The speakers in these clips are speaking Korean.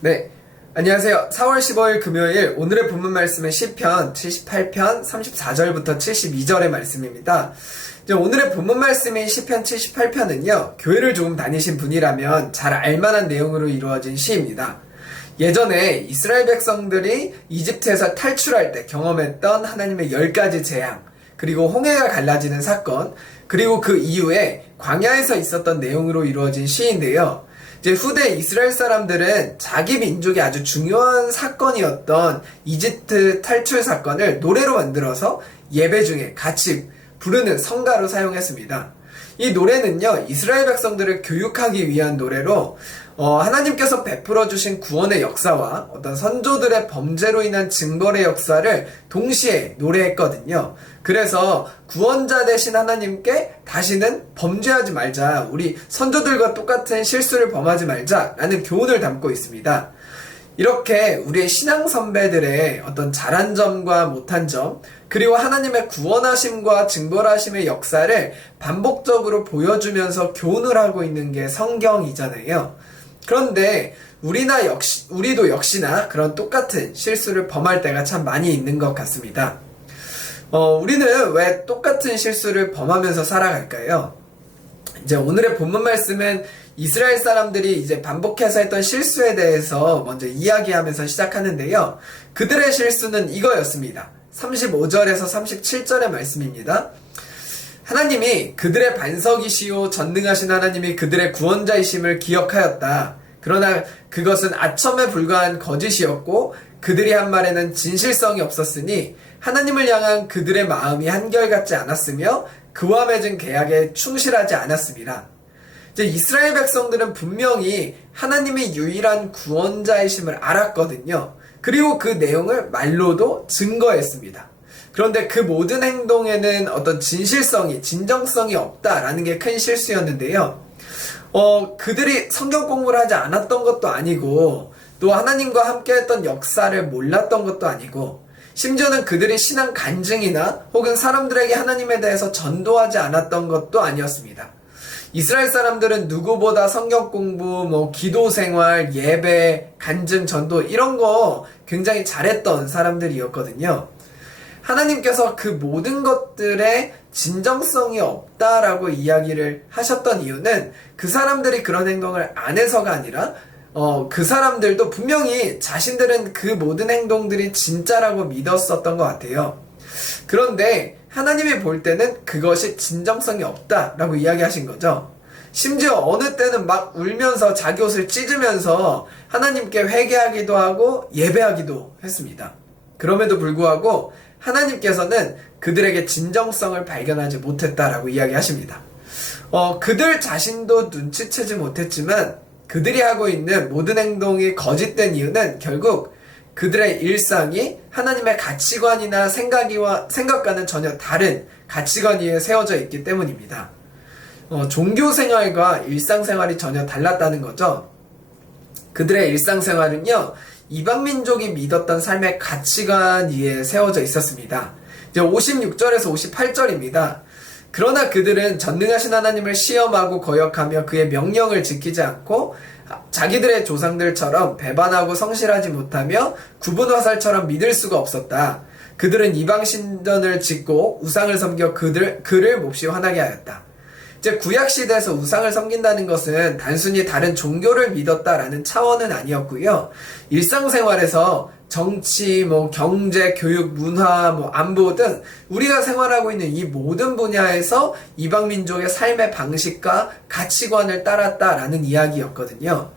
네. 안녕하세요. 4월 15일 금요일 오늘의 본문 말씀은 10편 78편 34절부터 72절의 말씀입니다. 오늘의 본문 말씀인 10편 78편은요. 교회를 조금 다니신 분이라면 잘 알만한 내용으로 이루어진 시입니다. 예전에 이스라엘 백성들이 이집트에서 탈출할 때 경험했던 하나님의 열 가지 재앙, 그리고 홍해가 갈라지는 사건, 그리고 그 이후에 광야에서 있었던 내용으로 이루어진 시인데요. 이제 후대 이스라엘 사람들은 자기 민족의 아주 중요한 사건이었던 이집트 탈출 사건을 노래로 만들어서 예배 중에 같이 부르는 성가로 사용했습니다. 이 노래는요, 이스라엘 백성들을 교육하기 위한 노래로, 어, 하나님께서 베풀어 주신 구원의 역사와 어떤 선조들의 범죄로 인한 징벌의 역사를 동시에 노래했거든요. 그래서 구원자 되신 하나님께 다시는 범죄하지 말자. 우리 선조들과 똑같은 실수를 범하지 말자라는 교훈을 담고 있습니다. 이렇게 우리의 신앙 선배들의 어떤 잘한 점과 못한 점, 그리고 하나님의 구원하심과 증벌하심의 역사를 반복적으로 보여주면서 교훈을 하고 있는 게 성경이잖아요. 그런데 우리나 역시, 우리도 역시나 그런 똑같은 실수를 범할 때가 참 많이 있는 것 같습니다. 어, 우리는 왜 똑같은 실수를 범하면서 살아갈까요? 이제 오늘의 본문 말씀은 이스라엘 사람들이 이제 반복해서 했던 실수에 대해서 먼저 이야기하면서 시작하는데요. 그들의 실수는 이거였습니다. 35절에서 37절의 말씀입니다. 하나님이 그들의 반석이시요 전능하신 하나님이 그들의 구원자이심을 기억하였다. 그러나 그것은 아첨에 불과한 거짓이었고 그들이 한 말에는 진실성이 없었으니 하나님을 향한 그들의 마음이 한결같지 않았으며 그와 맺은 계약에 충실하지 않았습니다. 이제 이스라엘 백성들은 분명히 하나님이 유일한 구원자이심을 알았거든요. 그리고 그 내용을 말로도 증거했습니다. 그런데 그 모든 행동에는 어떤 진실성이, 진정성이 없다라는 게 큰 실수였는데요. 어, 그들이 성경 공부를 하지 않았던 것도 아니고, 또 하나님과 함께 했던 역사를 몰랐던 것도 아니고, 심지어는 그들의 신앙 간증이나 혹은 사람들에게 하나님에 대해서 전도하지 않았던 것도 아니었습니다. 이스라엘 사람들은 누구보다 성경 공부, 뭐 기도 생활, 예배, 간증, 전도 이런 거 굉장히 잘했던 사람들이었거든요. 하나님께서 그 모든 것들의 진정성이 없다라고 이야기를 하셨던 이유는 그 사람들이 그런 행동을 안 해서가 아니라 어, 그 사람들도 분명히 자신들은 그 모든 행동들이 진짜라고 믿었었던 것 같아요. 그런데 하나님이 볼 때는 그것이 진정성이 없다라고 이야기하신 거죠. 심지어 어느 때는 막 울면서 자기 옷을 찢으면서 하나님께 회개하기도 하고 예배하기도 했습니다. 그럼에도 불구하고 하나님께서는 그들에게 진정성을 발견하지 못했다라고 이야기하십니다. 어, 그들 자신도 눈치채지 못했지만 그들이 하고 있는 모든 행동이 거짓된 이유는 결국 그들의 일상이 하나님의 가치관이나 생각이와, 생각과는 전혀 다른 가치관 위에 세워져 있기 때문입니다. 어, 종교 생활과 일상 생활이 전혀 달랐다는 거죠. 그들의 일상 생활은요, 이방 민족이 믿었던 삶의 가치관 위에 세워져 있었습니다. 이제 56절에서 58절입니다. 그러나 그들은 전능하신 하나님을 시험하고 거역하며 그의 명령을 지키지 않고 자기들의 조상들처럼 배반하고 성실하지 못하며 구분 화살처럼 믿을 수가 없었다. 그들은 이방 신전을 짓고 우상을 섬겨 그들 그를 몹시 화나게 하였다. 이제 구약 시대에서 우상을 섬긴다는 것은 단순히 다른 종교를 믿었다라는 차원은 아니었고요. 일상생활에서 정치, 뭐 경제, 교육, 문화, 뭐 안보 등 우리가 생활하고 있는 이 모든 분야에서 이방 민족의 삶의 방식과 가치관을 따랐다라는 이야기였거든요.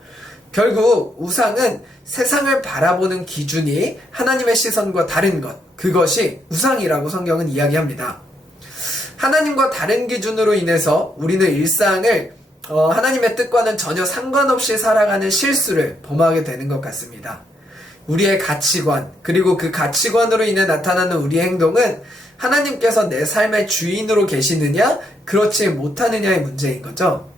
결국 우상은 세상을 바라보는 기준이 하나님의 시선과 다른 것, 그것이 우상이라고 성경은 이야기합니다. 하나님과 다른 기준으로 인해서 우리는 일상을 어, 하나님의 뜻과는 전혀 상관없이 살아가는 실수를 범하게 되는 것 같습니다. 우리의 가치관, 그리고 그 가치관으로 인해 나타나는 우리의 행동은 하나님께서 내 삶의 주인으로 계시느냐, 그렇지 못하느냐의 문제인 거죠.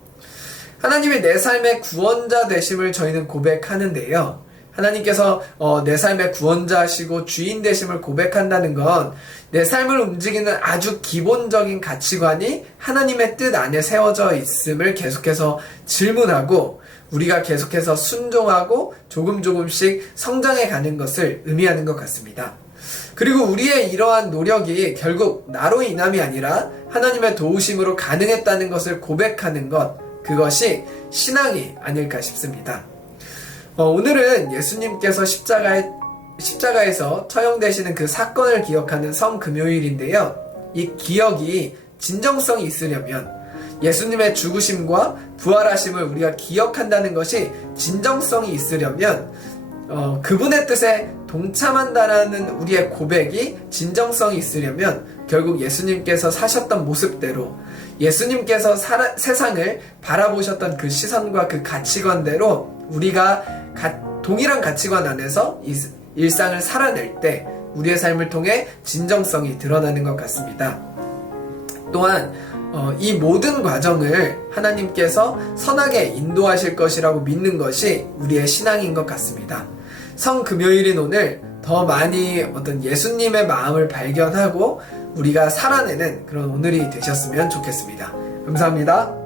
하나님이 내 삶의 구원자 되심을 저희는 고백하는데요. 하나님께서 어, 내 삶의 구원자시고 주인 되심을 고백한다는 건 내 삶을 움직이는 아주 기본적인 가치관이 하나님의 뜻 안에 세워져 있음을 계속해서 질문하고 우리가 계속해서 순종하고 조금 조금씩 성장해 가는 것을 의미하는 것 같습니다. 그리고 우리의 이러한 노력이 결국 나로 인함이 아니라 하나님의 도우심으로 가능했다는 것을 고백하는 것, 그것이 신앙이 아닐까 싶습니다. 어, 오늘은 예수님께서 십자가에, 십자가에서 처형되시는 그 사건을 기억하는 성금요일인데요. 이 기억이 진정성이 있으려면 예수님의 죽으심과 부활하심을 우리가 기억한다는 것이 진정성이 있으려면 어, 그분의 뜻에 동참한다라는 우리의 고백이 진정성이 있으려면 결국 예수님께서 사셨던 모습대로 예수님께서 살아- 세상을 바라보셨던 그 시선과 그 가치관대로 우리가 가- 동일한 가치관 안에서 이- 일상을 살아낼 때 우리의 삶을 통해 진정성이 드러나는 것 같습니다. 또한 어, 이 모든 과정을 하나님께서 선하게 인도하실 것이라고 믿는 것이 우리의 신앙인 것 같습니다. 성금요일인 오늘 더 많이 어떤 예수님의 마음을 발견하고 우리가 살아내는 그런 오늘이 되셨으면 좋겠습니다. 감사합니다.